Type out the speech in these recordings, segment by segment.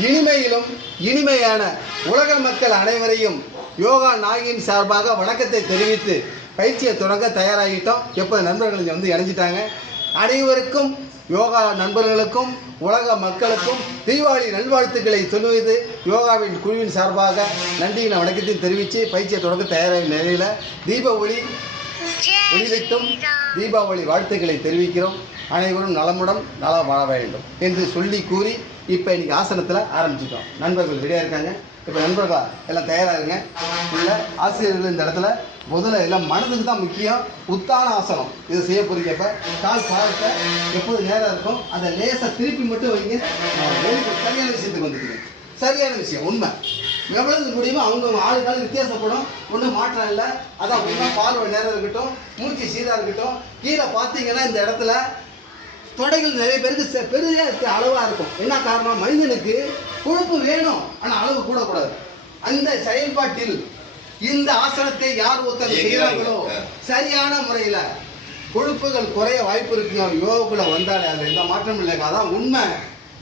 இனிமையிலும் இனிமையான உலக மக்கள் அனைவரையும் யோகா நாகியின் சார்பாக வணக்கத்தை தெரிவித்து பயிற்சியை தொடங்க தயாராகிட்டோம். எப்போது நண்பர்கள் இங்கே வந்து இணைஞ்சிட்டாங்க. அனைவருக்கும் யோகா நண்பர்களுக்கும் உலக மக்களுக்கும் தீபாவளி நல்வாழ்த்துக்களை சொல்லுவது யோகாவின் குழுவின் சார்பாக நன்றியின் வணக்கத்தையும் தெரிவித்து பயிற்சியை தொடங்க தயாராக நிலையில் தீப ஒளிவிட்டும் தீபாவளி வாழ்த்துக்களை தெரிவிக்கிறோம். அனைவரும் நலமுடன் நலம் வாழ வேண்டும் என்று சொல்லி கூறி இப்போ இன்றைக்கி ஆசனத்தில் ஆரம்பிச்சிட்டோம். நண்பர்கள் ரெடியாக இருக்காங்க. இப்போ நண்பர்களா எல்லாம் தயாராக இருங்க. இல்லை ஆசிரியர்கள் இந்த இடத்துல முதல்ல எல்லாம் மனதுக்கு தான் முக்கியம். உத்தான ஆசனம் இதை செய்ய போகிறீங்க. இப்போ கால் பாதத்தை எப்போது நேராக இருக்கும் அதை லேசாக திருப்பி மட்டும் வைங்க. சரியான விஷயத்துக்கு வந்துட்டுங்க. சரியான விஷயம் உண்மை. எவ்வளவு முடியுமோ அவங்க ஆளுக்காலும் வித்தியாசப்படும். ஒன்றும் மாற்றம் இல்லை. அதான் ஒன்றா பார்வை நேரம் இருக்கட்டும், மூச்சு சீராக இருக்கட்டும். கீழே பார்த்தீங்கன்னா இந்த இடத்துல தொடைகள் நிறைய பேருக்கு பெரிய அளவாக இருக்கும். என்ன காரணம்? மனிதனுக்கு கொழுப்பு வேணும், ஆனால் அளவு கூடக்கூடாது. அந்த செயல்பாட்டில் இந்த ஆசனத்தை யார் ஒருத்தர் செய்கிறாங்களோ சரியான முறையில் கொழுப்புகள் குறைய வாய்ப்பு இருக்குங்க. யோகாக்குள்ள வந்தாலே அதில் எந்த மாற்றம் இல்லைங்க. அதான் உண்மை.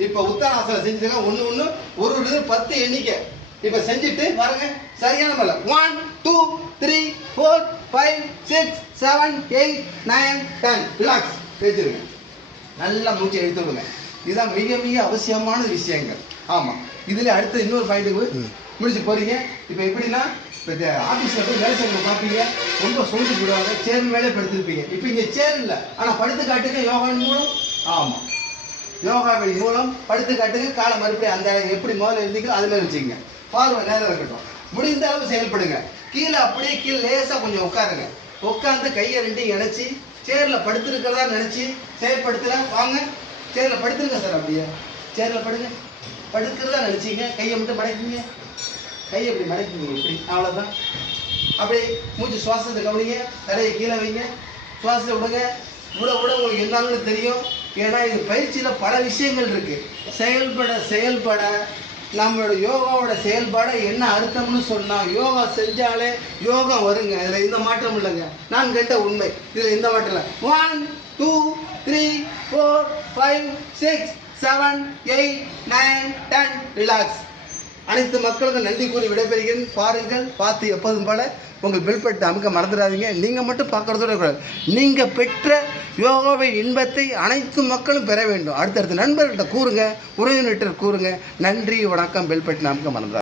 இப்போ உத்தான ஆசனம் செஞ்சுருங்க. ஒன்று ஒரு 10 எண்ணிக்கை இப்போ செஞ்சுட்டு பாருங்க. சரியான முறையில் 1 2 3 4 5 6 7 8 9 10 ரிலாக்ஸ் வச்சுருங்க. நல்லா மூச்சை எடுத்து விடுங்க. இதுதான் மிக மிக அவசியமான விஷயங்கள். ஆமாம். இதில் அடுத்த இன்னொரு பாயிண்ட்டுக்கு முடிச்சு போகிறீங்க. இப்போ எப்படின்னா இப்போ ஆஃபீஸில் போய் வேலை செய்யணும் பார்ப்பீங்க, ரொம்ப சொல்லிட்டு போடுவாங்க, சேர் மேலே படுத்துருப்பீங்க. இப்போ இங்கே சேர் இல்லை, ஆனால் படுத்து காட்டுங்க யோகாவின் மூலம். ஆமாம், யோகாவின் மூலம் படுத்து காட்டுங்க. காலை மறுபடியும் அந்த எப்படி முதல்ல இருந்தீங்களோ அது மாதிரி வச்சுக்கோங்க. பார்வை நேரம் இருக்கட்டும். முடிந்த அளவு செயல்படுங்க. கீழே அப்படியே கீழே லேசாக கொஞ்சம் உட்காருங்க. உட்காந்து கையை ரெண்டையும் இணைச்சி சேரில் படுத்துருக்கிறதா நினச்சி செயல்படுத்தல. வாங்க சேரில் படுத்துருங்க சார். அப்படியே சேரில் படுங்க. படுக்கிறதா நினச்சிங்க. கையை மட்டும் மடக்கிங்க. கையை இப்படி மடக்கிங்க. இப்படி அவ்வளோதான். அப்படியே மூச்சு சுவாசத்தை கவனிங்க. தலையை கீழே வைங்க. சுவாசத்தை விடுங்க. விட உங்களுக்கு என்னன்னு தெரியும். ஏன்னா இது பயிற்சியில் பல விஷயங்கள் இருக்குது. செயல்பட நம்மளோட யோகாவோட செயல்பாடை என்ன அர்த்தம்னு சொன்னால் யோகா செஞ்சாலே யோகா வருங்க. இதில் எந்த மாற்றம் இல்லைங்க. நான் கேட்ட உண்மை. இதில் எந்த மாற்றம் இல்லை. 1 2 3 4 5 6 7 8 9 10 ரிலாக்ஸ். அனைத்து மக்களுக்கும் நன்றி கூறி விடைபெறுகிறேன். பாருங்கள், பார்த்து எப்போதும் போல உங்கள் பெல் பட்டனை அமுக்க மறந்துடாதீங்க. நீங்கள் மட்டும் பார்க்குறதோட கூடாது. நீங்கள் பெற்ற யோகாவின் இன்பத்தை அனைத்து மக்களும் பெற வேண்டும். அடுத்தடுத்த நண்பர்கள்ட்ட கூறுங்க, உறவினர்கிட்ட கூறுங்க. நன்றி, வணக்கம். பெல் பட்டனை அமுக்க மறந்துடாதீங்க.